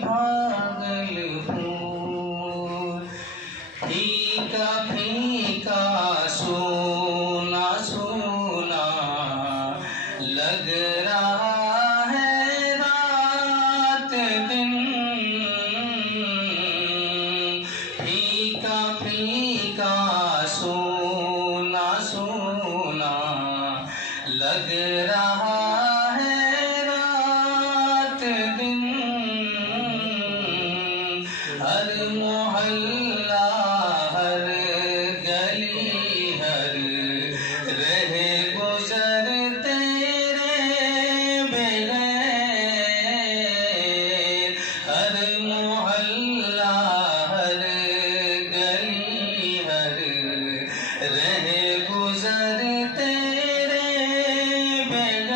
بھاگلپور پھیکا پھیکا سونا سونا لگ رہا ہے رات دن پھیکا پھیکا سونا سونا لگ رہا ہے رات دن ہر محلہ ہر گلی ہر رہ گزر تیرے بغیر ہر محلہ ہر گلی ہر رہ گزر تیرے بغیر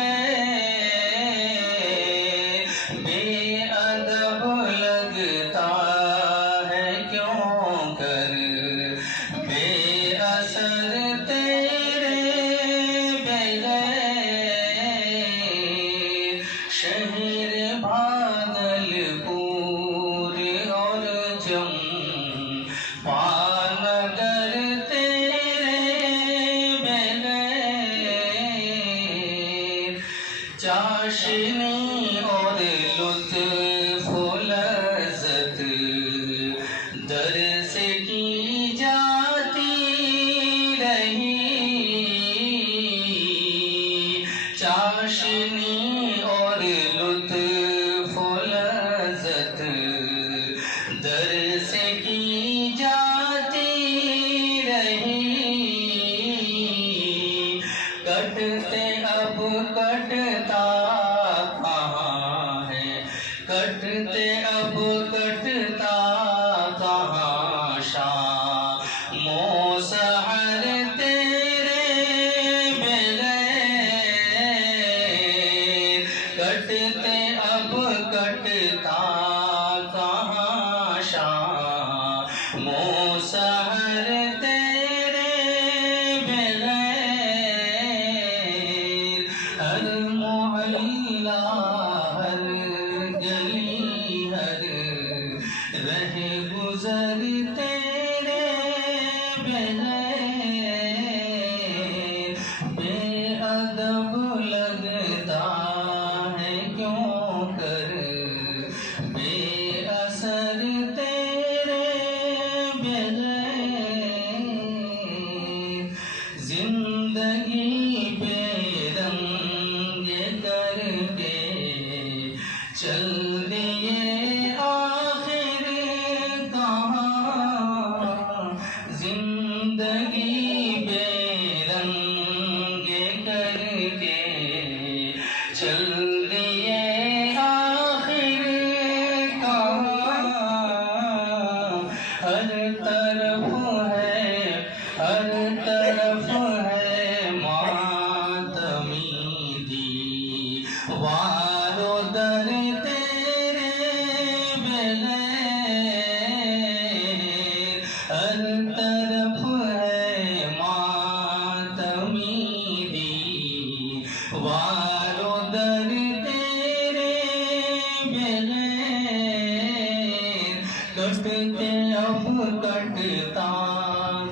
بے ادب لگتا ہے کیوں کر بے اثر تیرے بغیر شہر بھاگلپور اور پانگر تیرے بغیر چاشنی اور لطف و لذت در سے کی جاتی رہی چاشنی اور لطف و لذت در سے کی جاتی رہی کٹتے اب کٹتا کہاں ہے کٹتے اب کٹتا کہاں شام و سحر تیرے بغیر کٹتے اب کٹتا کہاں شام و سحر تیرے بغیر ہر محلہ ہر گلی ہر رہ گزر تیرے بغیر بے ادب لگتا ہے کیوں کر بے اثر تیرے بغیر زندگی بے رنگ کر کے چل دیے آخر کہاں زندگی بے رنگ کر کے چل دیے آخر کہاں ہر طرف ہے ماتمی دیوار و در تیرے بغیر ہر طرف ہے ماتمی دیوار و در تیرے بغیر کٹتے اب کٹتا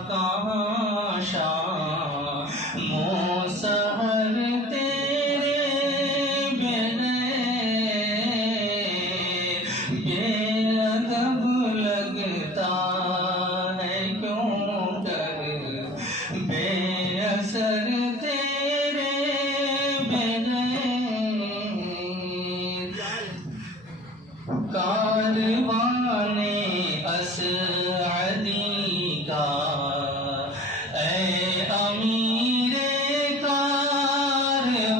کہاں شام و سحر تیرے بغیر بے ادب لگتا ہے کیوں کر بے اثر تیرے بغیر کاروان اسعدی کا اے امیر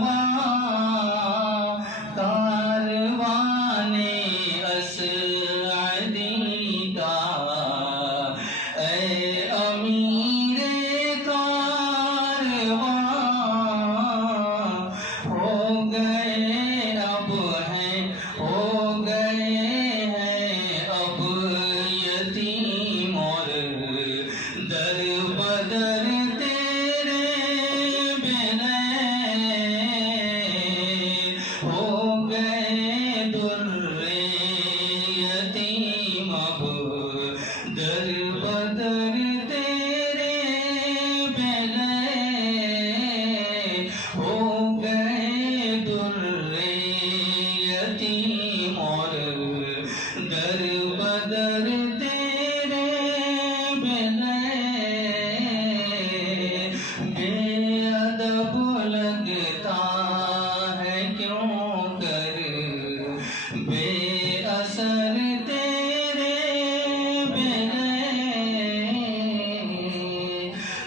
کاروان کاروان اسعدی کا اے امیر کاروان ہو گئے اب ہیں ہو گئے ہیں اثر تیرے بغیر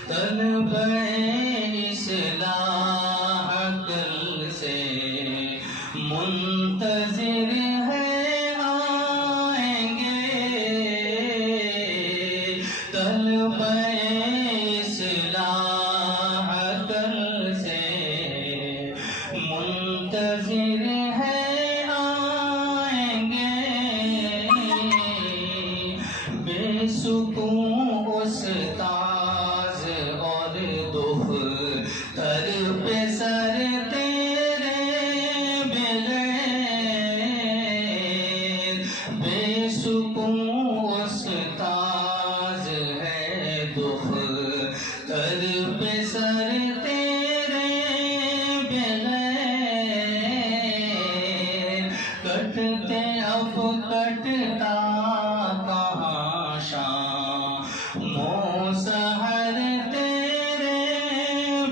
طلب اصلاح کل سے منتظر ہے آئیں گے طلب اصلاح کل سے منتظر ہے آئیں گے بے سکون استاذ اور دکھ تر پہ سر تیرے بغیر بے سکون استاذ ہے دکھ تر پہ سر تیرے بغیر کٹتے اب کٹتا کہاں شام و سحر تیرے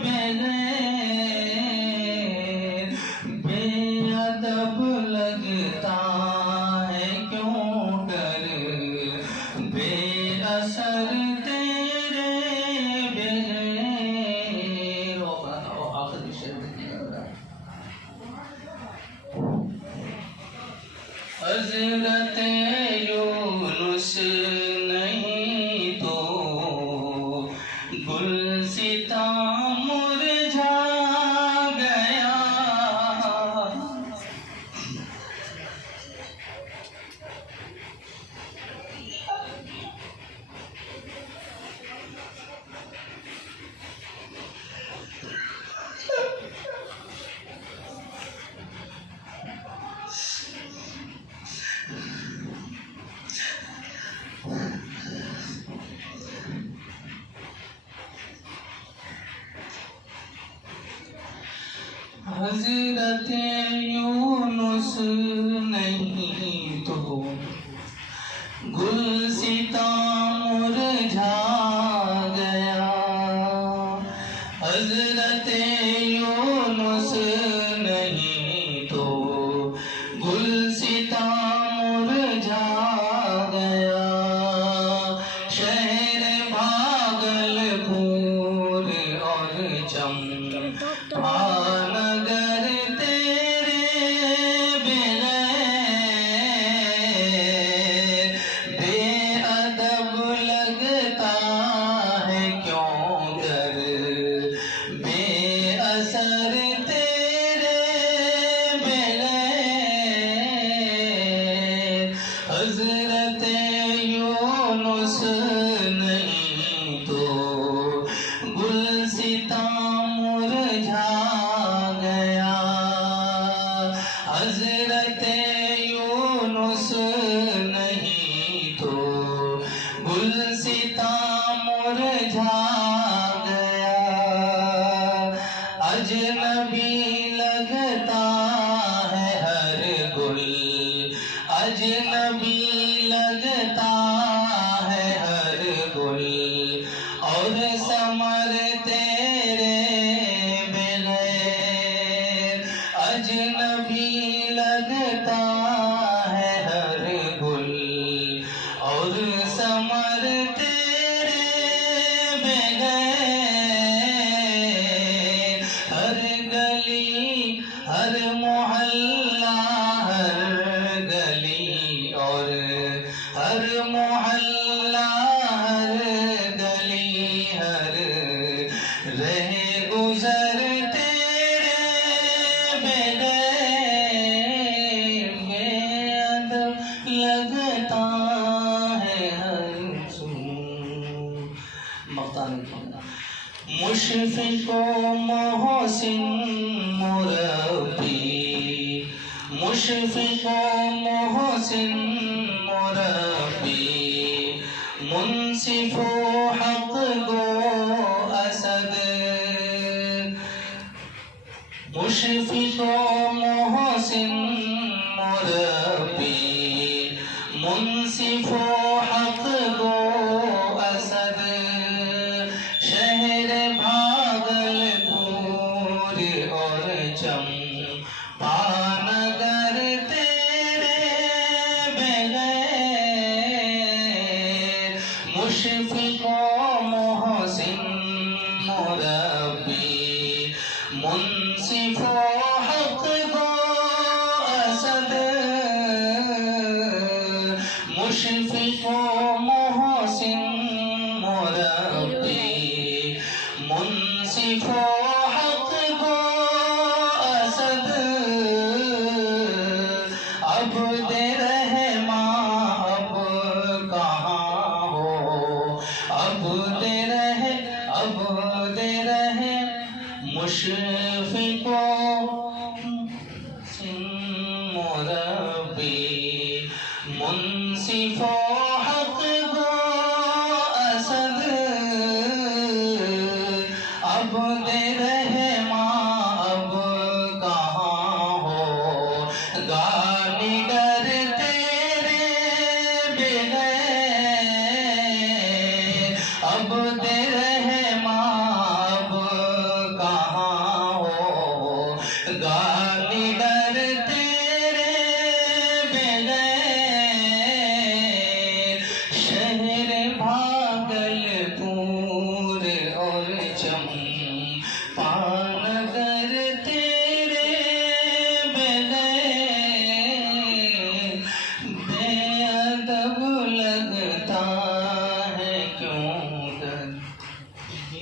بغیر بے ادب لگتا ہے کیوں کر بے اثر تیرے بغیر آخری شعر حضرت یونس نہیں تو گلستاں مرجھا گیا حضرت یونس نہیں تو گلستاں مرجھا گیا حضرت یونس نہیں تو گلستاں مرجھا گیا شہر بھاگل پور اور چمپانگر تیرے بغیر بے ادب لگتا ہے کیوں کر بے اثر تیرے بغیر حضرت یونس نہیں تو گلستاں مرجھا گیا حضرت یونس نہیں تو گلستاں مرجھا گیا اجنبی لگتا ہے ہر گل اجنبی لگتا ہے ہر گل اور ثمر تیرے بغیر اجنبی لگتا ہے ہر گل اور ثمر تیرے بغیر ہر گلی ہر محلہ ہر گلی اور ہر محلہ ہر گلی ہر رہ گزر تیرے بغیر بے ادب لگتا ہے ہر سو مقتان مشفق و محسن مربی مشفق و محسن مربی منصف و حق گو اسد مشفق و محسن مربی منصف و حق گو اسد شہر بھاگل پور اور چمپانگر تیرے مشفق محسن مربی منصف حق گو اسد مشفق محسن مربی منصف حق گو اسد عبد رحماں اب کہاں ہو عبد رہ مشفق مربی منصف حق گو اسد عبد رحماں اب کہاں ہو گانگر تیرے بغیر عبد رحماں اب کہاں ہو گانگر تیرے بغیر شہر بھاگل پور اور چمپا